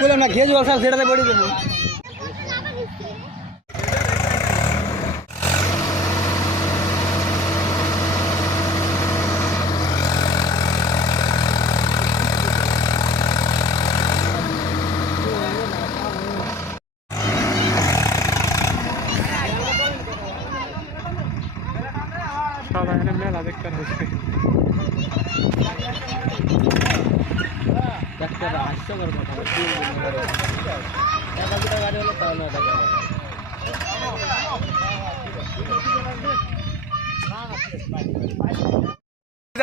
বললাম না খেয়ে জল সেটাতে পড়ে দেবো। সবাই এখানে মেলা দেখতে আসছে।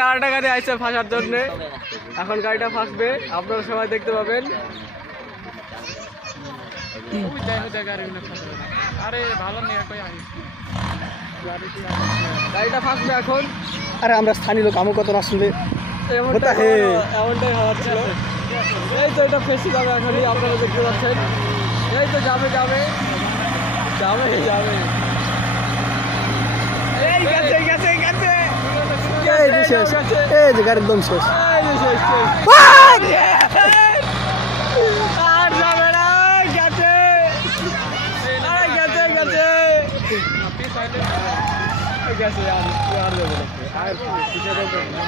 আরেকটা গাড়ি আসছে ফাঁসার জন্য, এখন গাড়িটা ফাঁসবে, আপনারা সবাই দেখতে পাবেন। আরে ভালো নেই, গাড়িটা ফাঁসবে এখন। আরে আমরা স্থানীয় লোক, আমার কত আসলে এমনটাই হওয়ার ছিল। এই তো এটা ফেসে যাবে এখনই, আপনারা দেখতে পাচ্ছেন। এই তো যাবে যাবে যাবে যাবে, এই গেছে গেছে গেছে, এই যে শেষ, এই যে গাড়ির দম শেষ। এই যে শেষ শেষ। আর যাবে না, গেছে গেছে গেছে গেছে, আর যাবে না।